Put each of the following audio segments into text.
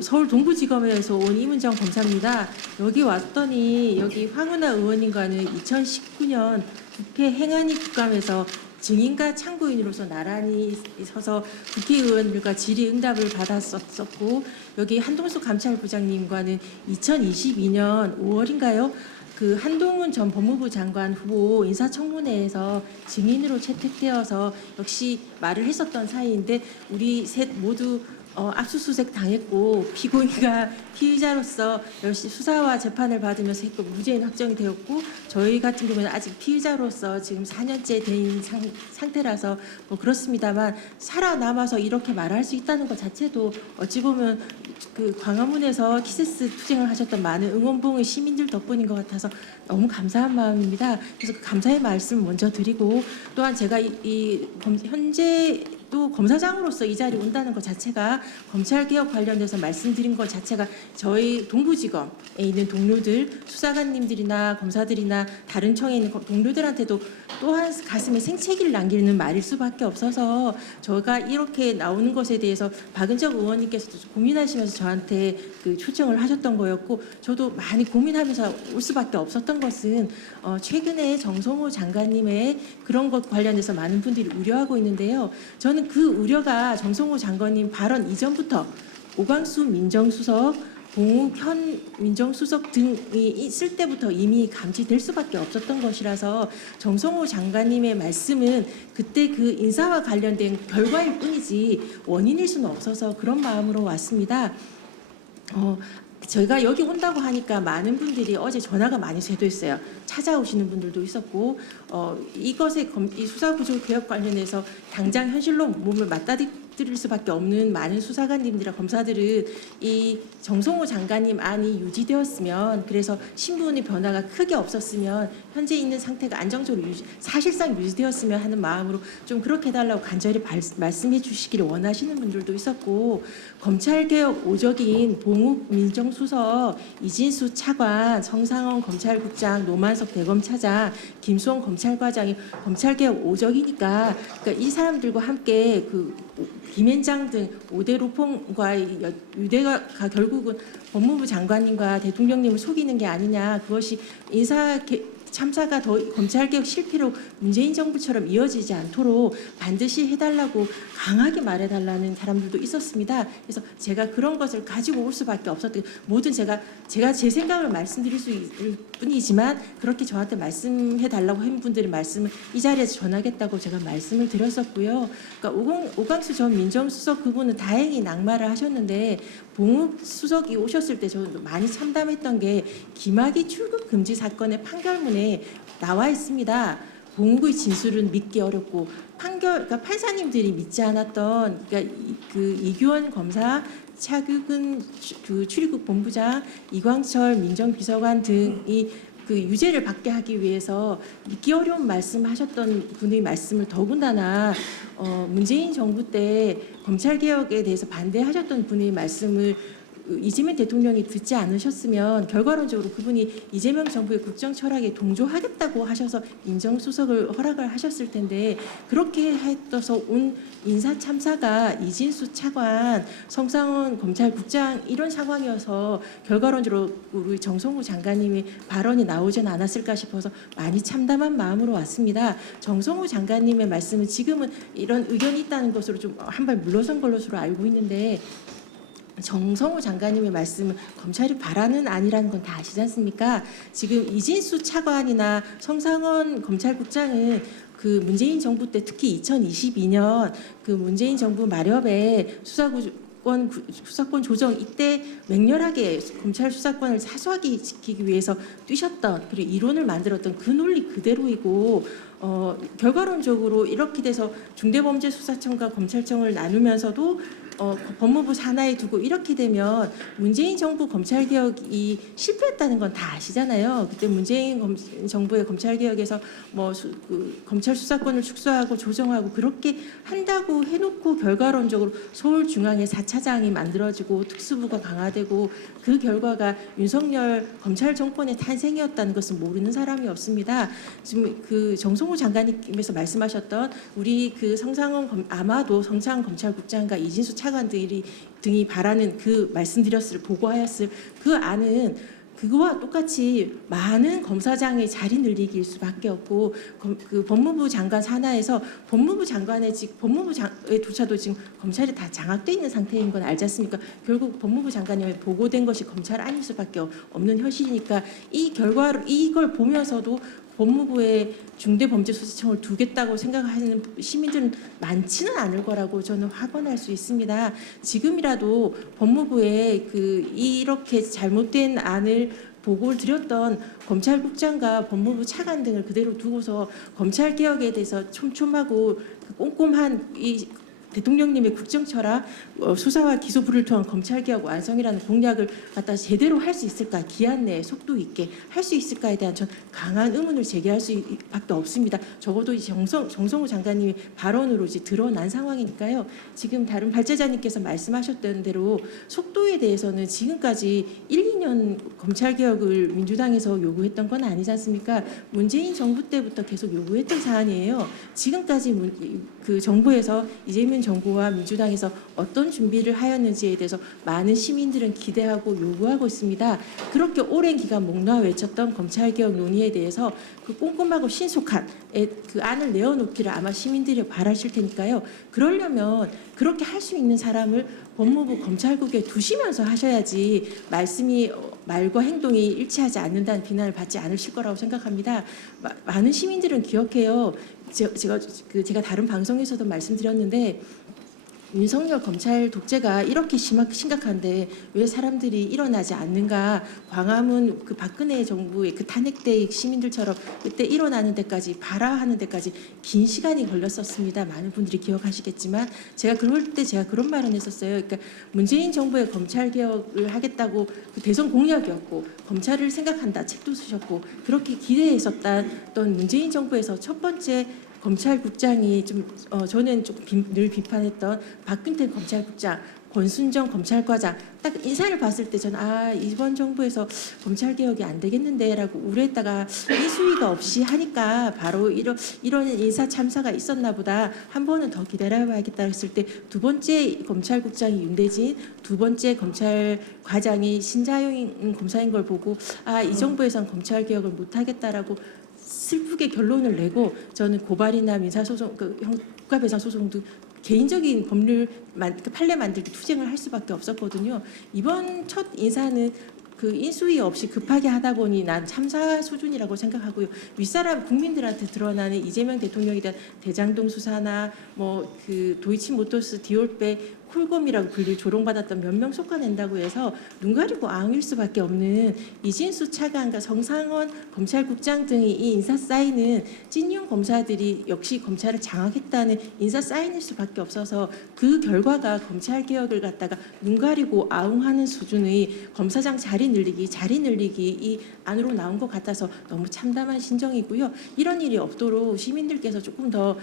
서울 동부지검에서 온 이문정 검사입니다. 여기 왔더니 여기 황운하 의원님과는 2019년 국회 행안위 국감에서 증인과 참고인으로서 나란히 서서 국회의원들과 질의응답을 받았었고, 여기 한동숙 감찰부장님과는 2022년 5월인가요? 그 한동훈 전 법무부 장관 후보 인사청문회에서 증인으로 채택되어서 역시 말을 했었던 사이인데, 우리 셋 모두 압수수색 당했고 피고인과 피의자로서 열심히 수사와 재판을 받으면서 했고 무죄인 확정이 되었고, 저희 같은 경우는 아직 피의자로서 지금 4년째 된 상태라서 뭐 그렇습니다만, 살아남아서 이렇게 말할 수 있다는 것 자체도 어찌 보면 그 광화문에서 키세스 투쟁을 하셨던 많은 응원봉의 시민들 덕분인 것 같아서 너무 감사한 마음입니다. 그래서 그 감사의 말씀 먼저 드리고, 또한 제가 현재 또 검사장으로서 이 자리에 온다는 것 자체가, 검찰개혁 관련해서 말씀드린 것 자체가 저희 동부지검에 있는 동료들, 수사관님들이나 검사들이나 다른 청에 있는 동료들한테도 또한 가슴에 생채기를 남기는 말일 수밖에 없어서, 저가 이렇게 나오는 것에 대해서 박은정 의원님께서도 고민하시면서 저한테 그 초청을 하셨던 거였고, 저도 많이 고민하면서 올 수밖에 없었던 것은 최근에 정성호 장관님의 그런 것 관련해서 많은 분들이 우려하고 있는데요. 저는 그 우려가 정성호 장관님 발언 이전부터 오광수 민정수석, 봉욱 현 민정수석 등이 있을 때부터 이미 감지될 수밖에 없었던 것이라서, 정성호 장관님의 말씀은 그때 그 인사와 관련된 결과일 뿐이지 원인일 수는 없어서 그런 마음으로 왔습니다. 저희가 여기 온다고 하니까 많은 분들이 어제 전화가 많이 쇄도했어요. 찾아오시는 분들도 있었고, 이것에 이 수사구조 개혁 관련해서 당장 현실로 몸을 맞닥뜨릴 수밖에 없는 많은 수사관님들이나 검사들은 이 정성호 장관님 안이 유지되었으면, 그래서 신분의 변화가 크게 없었으면, 현재 있는 상태가 안정적으로 사실상 유지되었으면 하는 마음으로 좀 그렇게 해달라고 간절히 말씀해 주시기를 원하시는 분들도 있었고, 검찰개혁 오적인 봉욱 민정수석, 이진수 차관, 성상원 검찰국장, 노만석 대검차장, 김수홍 검찰과장이 검찰개혁 오적이니까, 그러니까 이 사람들과 함께 그 김앤장 등 5대 로펌과의 유대가 결국은 법무부 장관님과 대통령님을 속이는 게 아니냐, 그것이 참사가 더 검찰개혁 실패로 문재인 정부처럼 이어지지 않도록 반드시 해달라고 강하게 말해달라는 사람들도 있었습니다. 그래서 제가 그런 것을 가지고 올 수밖에 없었던, 모든 제가 제 생각을 말씀드릴 수 있을 뿐이지만, 그렇게 저한테 말씀해달라고 한 분들의 말씀을 이 자리에서 전하겠다고 제가 말씀을 드렸었고요. 그러니까 오광수 전 민정수석 그분은 다행히 낙마를 하셨는데, 봉욱 수석이 오셨을 때 저도 많이 참담했던 게, 김학의 출국 금지 사건의 판결문에 나와 있습니다. 봉욱의 진술은 믿기 어렵고, 그러니까 판사님들이 믿지 않았던, 그러니까 그 이규원 검사, 차규근 그 출입국 본부장, 이광철 민정비서관 등이 그 유죄를 받게 하기 위해서 믿기 어려운 말씀하셨던 분의 말씀을 더군다나 문재인 정부 때 검찰개혁에 대해서 반대하셨던 분의 말씀을 이재명 대통령이 듣지 않으셨으면 결과론적으로 그분이 이재명 정부의 국정 철학에 동조하겠다고 하셔서 민정수석을 허락을 하셨을 텐데, 그렇게 해서 온 인사 참사가 이진수 차관, 성상원 검찰국장 이런 상황이어서 결과론적으로 우리 정성호 장관님의 발언이 나오진 않았을까 싶어서 많이 참담한 마음으로 왔습니다. 정성호 장관님의 말씀은 지금은 이런 의견이 있다는 것으로 좀 한 발 물러선 것으로 알고 있는데, 정성호 장관님의 말씀은 검찰이 바라는 아니라는 건 다 아시지 않습니까? 지금 이진수 차관이나 성상원 검찰국장은 그 문재인 정부 때, 특히 2022년 그 문재인 정부 마렵에 수사권 조정 이때 맹렬하게 검찰 수사권을 사수하게 지키기 위해서 뛰셨던, 그리고 이론을 만들었던 그 논리 그대로이고, 결과론적으로 이렇게 돼서 중대범죄수사청과 검찰청을 나누면서도 법무부 산하에 두고 이렇게 되면 문재인 정부 검찰개혁이 실패했다는 건 다 아시잖아요. 그때 문재인 정부의 검찰개혁에서 그 검찰 수사권을 축소하고 조정하고 그렇게 한다고 해놓고, 결과론적으로 서울중앙에 4차장이 만들어지고 특수부가 강화되고, 그 결과가 윤석열 검찰 정권의 탄생이었다는 것은 모르는 사람이 없습니다. 지금 그 정성호 장관님께서 말씀하셨던 우리 그 아마도 성상원 검찰국장과 이진수 차관 등이 바라는 그 말씀드렸을 보고하였을 그 안은 그거와 똑같이 많은 검사장의 자리 늘리기일 수밖에 없고 그 법무부 장관 산하에서 법무부 장관의 조차도 지금 검찰이 다 장악돼 있는 상태인 건 알지 않습니까? 결국 법무부 장관이 보고된 것이 검찰 아닐 수밖에 없는 현실이니까 이 결과를 이걸 보면서도 법무부에 중대범죄수사청을 두겠다고 생각하는 시민들은 많지는 않을 거라고 저는 확언할 수 있습니다. 지금이라도 법무부에 이렇게 잘못된 안을 보고를 드렸던 검찰국장과 법무부 차관 등을 그대로 두고서 검찰 개혁에 대해서 촘촘하고 꼼꼼한 이 대통령님의 국정철학, 수사와 기소부를 통한 검찰개혁 완성이라는 공약을 갖다 제대로 할 수 있을까, 기한 내에 속도 있게 할 수 있을까에 대한 전 강한 의문을 제기할 수밖에 없습니다. 적어도 이 정성호 장관님이 발언으로 이제 드러난 상황이니까요. 지금 다른 발제자님께서 말씀하셨던 대로 속도에 대해서는 지금까지 1, 2년 검찰개혁을 민주당에서 요구했던 건 아니지 않습니까? 문재인 정부 때부터 계속 요구했던 사안이에요. 지금까지 그 정부에서 이재명 정부와 민주당에서 어떤 준비를 하였는지에 대해서 많은 시민들은 기대하고 요구하고 있습니다. 그렇게 오랜 기간 목 놓아 외쳤던 검찰개혁 논의에 대해서 그 꼼꼼하고 신속한 그 안을 내어놓기를 아마 시민들이 바라실 테니까요. 그러려면 그렇게 할 수 있는 사람을 법무부 검찰국에 두시면서 하셔야지 말과 행동이 일치하지 않는다는 비난을 받지 않으실 거라고 생각합니다. 많은 시민들은 기억해요. 제가 다른 방송에서도 말씀드렸는데 윤석열 검찰 독재가 이렇게 심각한데 왜 사람들이 일어나지 않는가? 광화문 그 박근혜 정부의 그 탄핵 때 시민들처럼 그때 일어나는 데까지 발화하는 데까지 긴 시간이 걸렸었습니다. 많은 분들이 기억하시겠지만 제가 그런 말을 했었어요. 그러니까 문재인 정부의 검찰 개혁을 하겠다고 그 대선 공약이었고 검찰을 생각한다 책도 쓰셨고 그렇게 기대했었던 문재인 정부에서 첫 번째 검찰국장이 저는 늘 비판했던 박근태 검찰국장, 권순정 검찰과장 딱 인사를 봤을 때 저는 이번 정부에서 검찰개혁이 안 되겠는데라고 우려했다가 이수위가 없이 하니까 바로 이런 인사 참사가 있었나 보다 한 번은 더 기다려봐야겠다 했을 때 두 번째 검찰국장이 윤대진, 두 번째 검찰과장이 신자용 검사인 걸 보고 이 정부에선 검찰개혁을 못하겠다라고 슬프게 결론을 내고 저는 고발이나 민사소송, 국가배상 소송도 개인적인 법률 판례 만들기 투쟁을 할 수밖에 없었거든요. 이번 첫 인사는 그 인수위 없이 급하게 하다 보니 난 참사 수준이라고 생각하고요. 윗사람 국민들한테 드러나는 이재명 대통령에 대한 대장동 수사나 그 도이치모터스 디올배 콜검이라고 불릴 조롱받았던 몇 명 속아낸다고 해서 눈 가리고 아웅일 수밖에 없는 이진수 차관과 정상원 검찰국장 등이 이 인사 사인은 찐윤 검사들이 역시 검찰을 장악했다는 인사 사인일 수밖에 없어서 그 결과가 검찰개혁을 갖다가 눈 가리고 아웅하는 수준의 검사장 자리 늘리기 이 안으로 나온 것 같아서 너무 참담한 심정이고요. 이런 일이 없도록 시민들께서 조금 더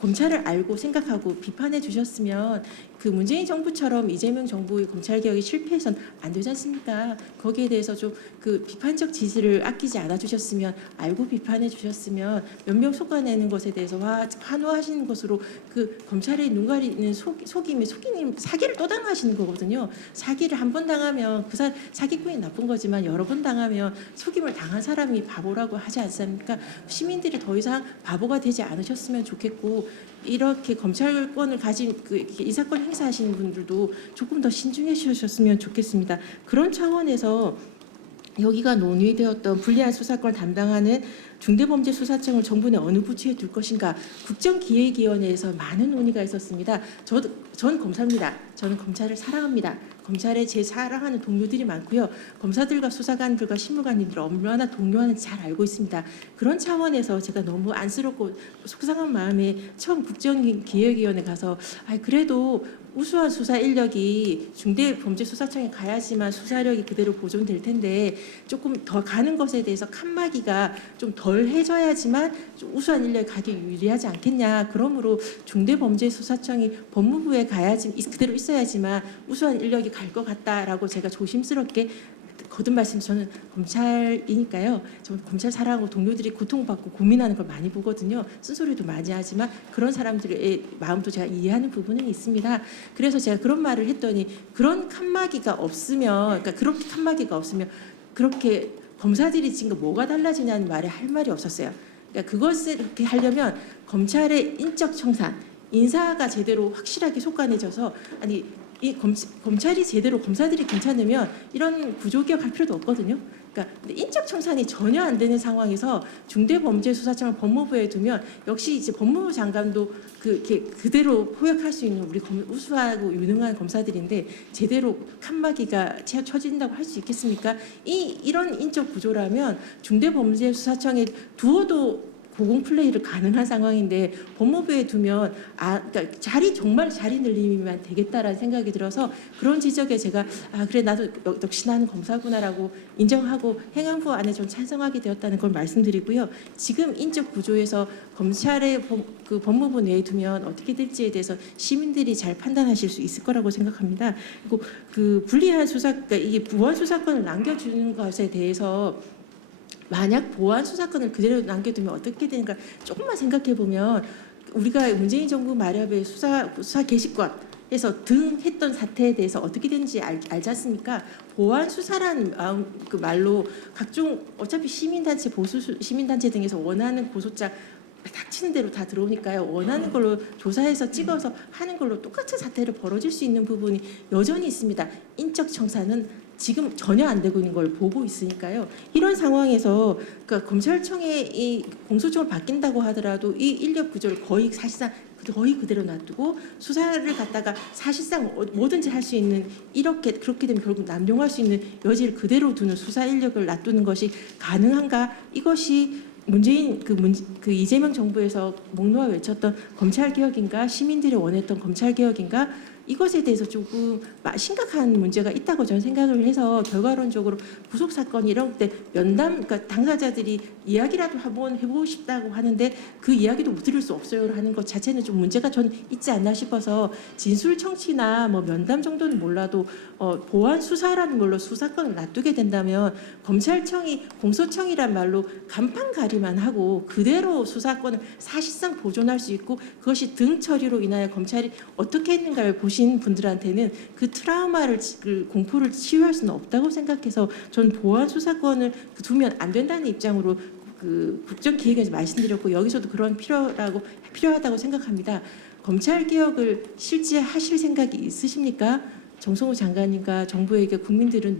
검찰을 알고 생각하고 비판해 주셨으면 그 문재인 정부처럼 이재명 정부의 검찰개혁이 실패해선 안 되지 않습니까? 거기에 대해서 좀 그 비판적 지지를 아끼지 않아 주셨으면 알고 비판해 주셨으면 몇 명 속아내는 것에 대해서 환호하시는 것으로 그 검찰의 눈 가리는 속이는 사기를 또 당하시는 거거든요. 사기를 한 번 당하면 사기꾼이 나쁜 거지만 여러 번 당하면 속임을 당한 사람이 바보라고 하지 않습니까? 시민들이 더 이상 바보가 되지 않으셨으면 좋겠고 이렇게 검찰권을 가진 이 사건 행사하시는 분들도 조금 더 신중해 주셨으면 좋겠습니다. 그런 차원에서 여기가 논의되었던 불리한 수사권을 담당하는 중대범죄수사청을 정부 내 어느 부처에 둘 것인가 국정기획위원회에서 많은 논의가 있었습니다. 전 검사입니다. 저는 검찰을 사랑합니다. 검찰에 제 사랑하는 동료들이 많고요. 검사들과 수사관들과 신무관님들 얼마나 동료하는지 잘 알고 있습니다. 그런 차원에서 제가 너무 안쓰럽고 속상한 마음에 처음 국정기획위원회 가서 그래도 우수한 수사 인력이 중대범죄수사청에 가야지만 수사력이 그대로 보존될 텐데 조금 더 가는 것에 대해서 칸막이가 좀 덜 해져야지만 좀 우수한 인력이 가기 유리하지 않겠냐. 그러므로 중대범죄수사청이 법무부에 가야지 그대로 있어야지만 우수한 인력이 갈 것 같다라고 제가 조심스럽게 거듭 말씀 저는 검찰이니까요. 저 검찰 사랑하고 동료들이 고통받고 고민하는 걸 많이 보거든요. 쓴소리도 많이 하지만 그런 사람들의 마음도 제가 이해하는 부분은 있습니다. 그래서 제가 그런 말을 했더니 그런 칸막이가 없으면 그러니까 그렇게 칸막이가 없으면 그렇게 검사들이 지금 뭐가 달라지냐는 말에 할 말이 없었어요. 그러니까 그것을 이렇게 하려면 검찰의 인적 청산, 인사가 제대로 확실하게 속관해져서 아니 이 검찰이 제대로 검사들이 괜찮으면 이런 구조 개혁할 필요도 없거든요. 그러니까 근데 인적 청산이 전혀 안 되는 상황에서 중대범죄수사청을 법무부에 두면 역시 이제 법무부 장관도 이렇게 그대로 포획할 수 있는 우리 우수하고 유능한 검사들인데 제대로 칸막이가 쳐진다고 할 수 있겠습니까? 이런 인적 구조라면 중대범죄수사청에 두어도 고공 플레이를 가능한 상황인데 법무부에 두면 그러니까 정말 자리 늘리면 되겠다라는 생각이 들어서 그런 지적에 제가 그래 나도 역시 나는 검사구나라고 인정하고 행안부 안에 좀 찬성하게 되었다는 걸 말씀드리고요. 지금 인적 구조에서 검찰의 그 법무부 내에 두면 어떻게 될지에 대해서 시민들이 잘 판단하실 수 있을 거라고 생각합니다. 그리고 그 불리한 수사, 그러니까 이게 보안 수사권을 남겨주는 것에 대해서 만약 보안 수사권을 그대로 남겨두면 어떻게 되는가 조금만 생각해 보면 우리가 문재인 정부 말엽에 수사 개시권에서 했던 사태에 대해서 어떻게 되는지 알지 않습니까? 보안 수사라는 그 말로 각종 어차피 시민단체 보수 시민단체 등에서 원하는 고소장 닥치는 대로 다 들어오니까요. 원하는 걸로 조사해서 찍어서 하는 걸로 똑같은 사태를 벌어질 수 있는 부분이 여전히 있습니다. 인적 청산은 지금 전혀 안 되고 있는 걸 보고 있으니까요. 이런 상황에서 그러니까 검찰청의 이 공소청을 바뀐다고 하더라도 이 인력 구조를 사실상 거의 그대로 놔두고 수사를 갖다가 사실상 뭐든지 할 수 있는 그렇게 되면 결국 남용할 수 있는 여지를 그대로 두는 수사 인력을 놔두는 것이 가능한가? 이것이 문재인 그 이재명 정부에서 목 놓아 외쳤던 검찰 개혁인가 시민들이 원했던 검찰 개혁인가 이것에 대해서 조금 심각한 문제가 있다고 저는 생각을 해서 결과론적으로 구속 사건 이런 때 면담 그러니까 당사자들이 이야기라도 한번 해보고 싶다고 하는데 그 이야기도 못 들을 수 없어요 하는 것 자체는 좀 문제가 저는 있지 않나 싶어서 진술 청취나 뭐 면담 정도는 몰라도 보안 수사라는 걸로 수사권을 놔두게 된다면 검찰청이 공소청이란 말로 간판가리만 하고 그대로 수사권을 사실상 보존할 수 있고 그것이 등 처리로 인하여 검찰이 어떻게 했는가를 보신 분들한테는 그 트라우마를 그 공포를 치유할 수는 없다고 생각해서 전 보안 수사권을 두면 안 된다는 입장으로 그 국정기획에서 말씀드렸고 여기서도 그런 필요하다고 생각합니다. 검찰 개혁을 실제 하실 생각이 있으십니까? 정성호 장관님과 정부에게 국민들은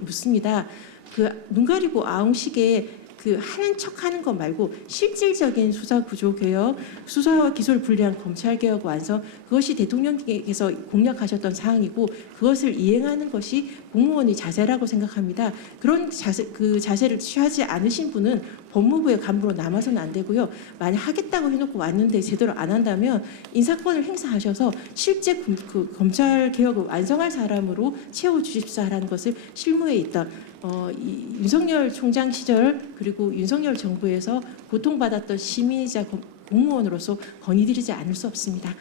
묻습니다. 그 눈 가리고 아웅식에 그 하는 척하는 것 말고 실질적인 수사 구조 개혁, 수사와 기소를 분리한 검찰 개혁 완성 그것이 대통령께서 공약하셨던 사항이고 그것을 이행하는 것이 공무원의 자세라고 생각합니다. 그런 자세를 취하지 않으신 분은 법무부의 간부로 남아서는 안 되고요. 만약 하겠다고 해놓고 왔는데 제대로 안 한다면 인사권을 행사하셔서 실제 그 검찰 개혁을 완성할 사람으로 채워주십사라는 것을 실무에 있던 윤석열 총장 시절 그리고 윤석열 정부에서 고통받았던 시민이자 공무원으로서 건의드리지 않을 수 없습니다.